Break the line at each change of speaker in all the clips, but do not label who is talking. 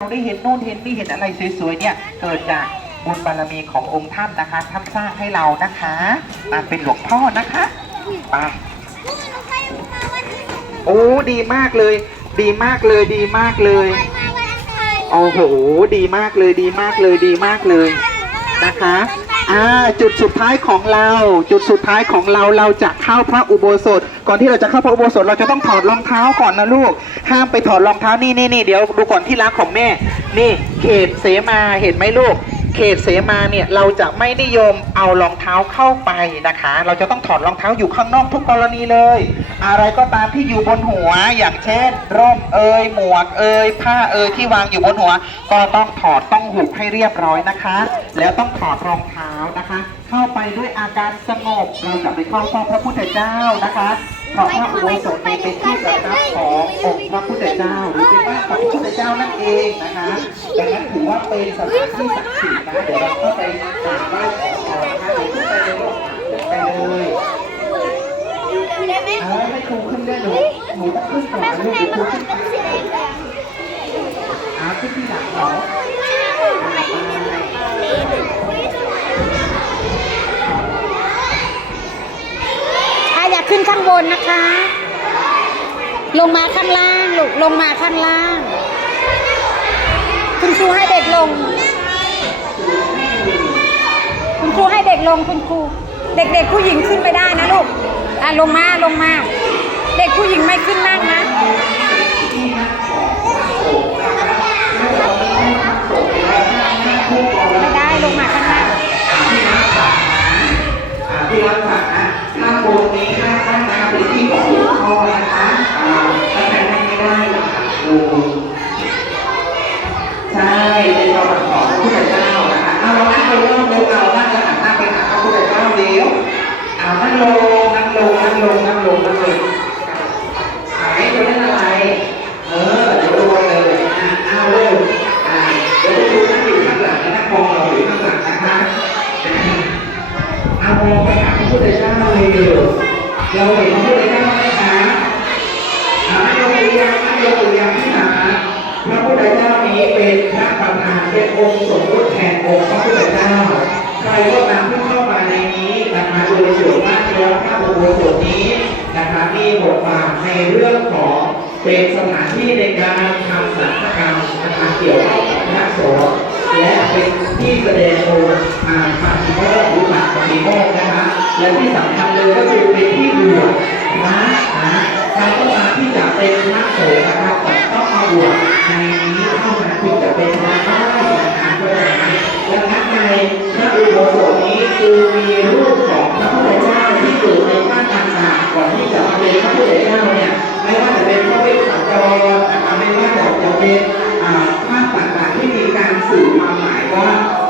เราได้เห็นนู่นเห็นนี่เห็นอะไรสวยๆเนี่ยเกิดจากบุญบารมีขององค์ท่านนะคะท่านสร้างให้เรานะคะมาเป็นหลวงพ่อนะคะไปโอ้ดีมากเลย ดีมากเลยดีมากเลยโอ้โหดีมากเลยดีมากเลยดีมากเลยนะคะ อ่าจุดสุดท้ายของเรา จุดสุดท้ายของเราเราจะเข้าพระอุโบสถ ก่อนที่เราจะเข้าพระอุโบสถเราจะต้องถอดรองเท้าก่อนนะลูก ห้ามไปถอดรองเท้านี่นี่นี่เดี๋ยวดูก่อนที่รักของแม่ นี่เขตเสมาเห็นไหมลูก เขตเสมาเนี่ยเราจะไม่นิยมเอารองเท้าเข้าไปนะคะ เราจะต้องถอดรองเท้าอยู่ข้างนอกทุกกรณีเลย อะไรก็ตามที่อยู่บนหัว อย่างเช่น ร่มเอยหมวกเอยผ้าเอยที่วางอยู่บนหัว ก็ต้องถอดต้องหุบให้เรียบร้อยนะคะ แล้วต้องถอดรองเท้านะคะเข้าไปด้วยอาการสงบเราจะไปเข้าเฝ้าพระพุทธเจ้านะคะเพราะพระอุโบสถเป็นที่ประทับขององค์พระพุทธเจ้าหรือเป็นบ้านของพระพุทธเจ้านั่นเองนะคะดังนั้นถือว่าเป็นสถานที่ศักดิ์สิทธิ์นะเดี๋ยวเราก็ไปกราบไหว้ขอพรนะคะเดี๋ยวขึ้นไปเลยลูกขึ้นไปเลยเออให้ครูขึ้นได้หนูหนูต้องขึ้นก่อนลูกเดี๋ยวครูขึ้นไปอาขึ้นที่หลังเหรอ
ถ้าอยาก ขึ้นข้างบนนะคะ ลงมาข้างล่างลูกลงมาข้างล่าง คุณครูให้เด็กลง คุณครูให้เด็กลงคุณครู เด็กๆผู้หญิงขึ้นไม่ได้นะลูกอะลงมาลงมา เด็กผู้หญิงไม่ขึ้นนั่งนะ ไม่ได้ลงมาข้างล่าง
อ่าที่รับฝากนะข้างบนนี้ข้างล่างนะคะเป็นที่ของหลวงพ่อนะคะอ่าถ้าใครนั่งไม่ได้นะคะดูใช่เป็นประวัติของพระพุทธเจ้านะคะเอาเรานั่งลงเริ่มเร็วเอานั่งแล้วหันหน้าไปหาพระพุทธเจ้าเร็วเอานั่งลงนั่งลงนั่งลงนั่งลงนั่งลงหายจะเล่นอะไร เออเดี๋ยวรวยเลยอะเอาเร็วอ่าเดี๋ยวคุณครูนั่งอยู่ข้างหลังนะนั่งมองเราอยู่ข้างหลังนะคะ เอามองไปหาพระพุทธเจ้าเลยเราเห็นพระพุทธเจ้าไหมคะอ่านั่งยกตัวอ ย่างนั่งยกตัวอย่างที่หาพระพุทธเจ้านี้เป็นพระประธานเป็นองค์สมมุติแทนองค์พระพุทธเจ้า ใครก็ตามที่เข้ามาในนี้นะคะโดยส่วนมากแล้วพระอุโบสถนี้นะคะมีบทบาทในเรื่องของเป็นสถานที่ในการทำสังฆกรรมนะคะเกี่ยวข้องกับพระสงฆ์และเป็นที่แสดงโดยอ่าปฏิโมกข์หรือปฏิโมกข์นะคะและที่สำคัญเลยก็คือเป็นที่บวชนะ เป็นพระสงฆ์นะครับต้องมาบวชในนี้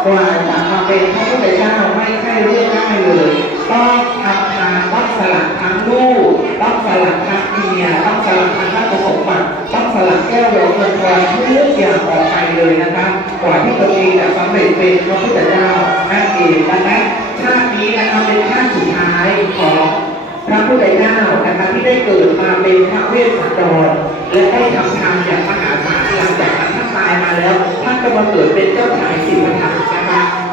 กว่าจะมาเป็นพระพุทธเจ้าไม่ใช่เรื่องง่ายเลยต้องทำทานต้องสลัดทั้งลูกต้องสลัดทั้งเมียต้องสลัดทั้งทรัพย์สมบัติต้องสลัดแก้วแหวนเงินทองทุกอย่างออกไปเลยนะครับกว่าที่ตัวเองจะสำเร็จเป็นพระพุทธเจ้านั่นเองดังนั้นชาตินี้นะครับเป็นชาติสุดท้ายของพระพุทธเจ้านะคะที่ได้เกิดมาเป็นพระเวสสันดรและได้ทำทานอย่างมหาศาลหลังจากท่านตายมาแล้วท่านก็มาเกิดเป็นเจ้าชายสิทธัตถะ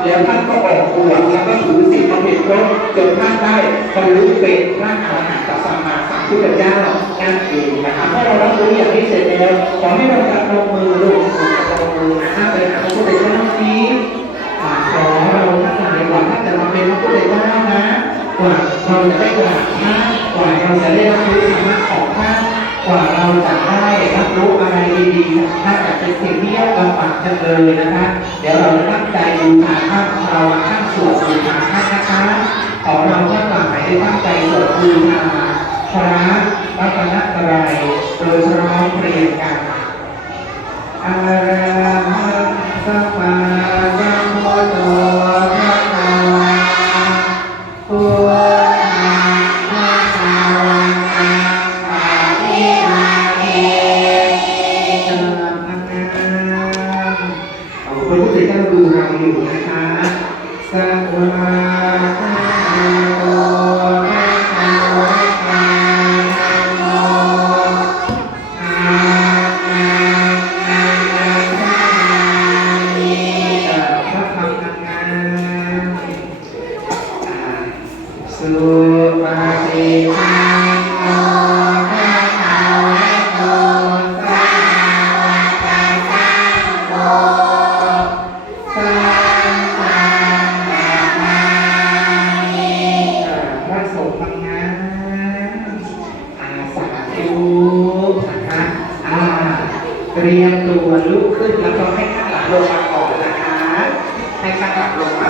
แล้วท่านก็ออกบวชแล้วก็ถือศีลมาเป็นครบจนท่านได้บรรลุเป็นพระอรหันตสัมมาสัมพุทธเจ้านั่นเองนะคะเมื่อเรารับรู้อย่างนี้เสร็จแล้วขอให้เราจับลงมือลูกจับลงมือนะครับไปหาพระพุทธเจ้านี้อ่าขอเราทั้งหลายก่อนท่านจะมาเป็นพระพุทธเจ้านะกว่าเราจะได้กราบท่านกว่าเราจะได้รับรู้ธรรมะของท่านกว่าเราจะได้รับรู้ ดีๆถ้าจะเป็นสิ่งที่ยากลำบากจังเลยนะคะ เดี๋ยวเราตั้งใจดูทางท่างเราข้างสวดดูทางท่างนะคะของเราทั้งหลายตั้งใจสวดดูทางพระรัตนตรัยโดยพร้อมเพรียงกัน อยู่นะคะสักวันส รียมตัวลุกขึ้นแล้วก็ให้ข้างหลังลงมาก่อน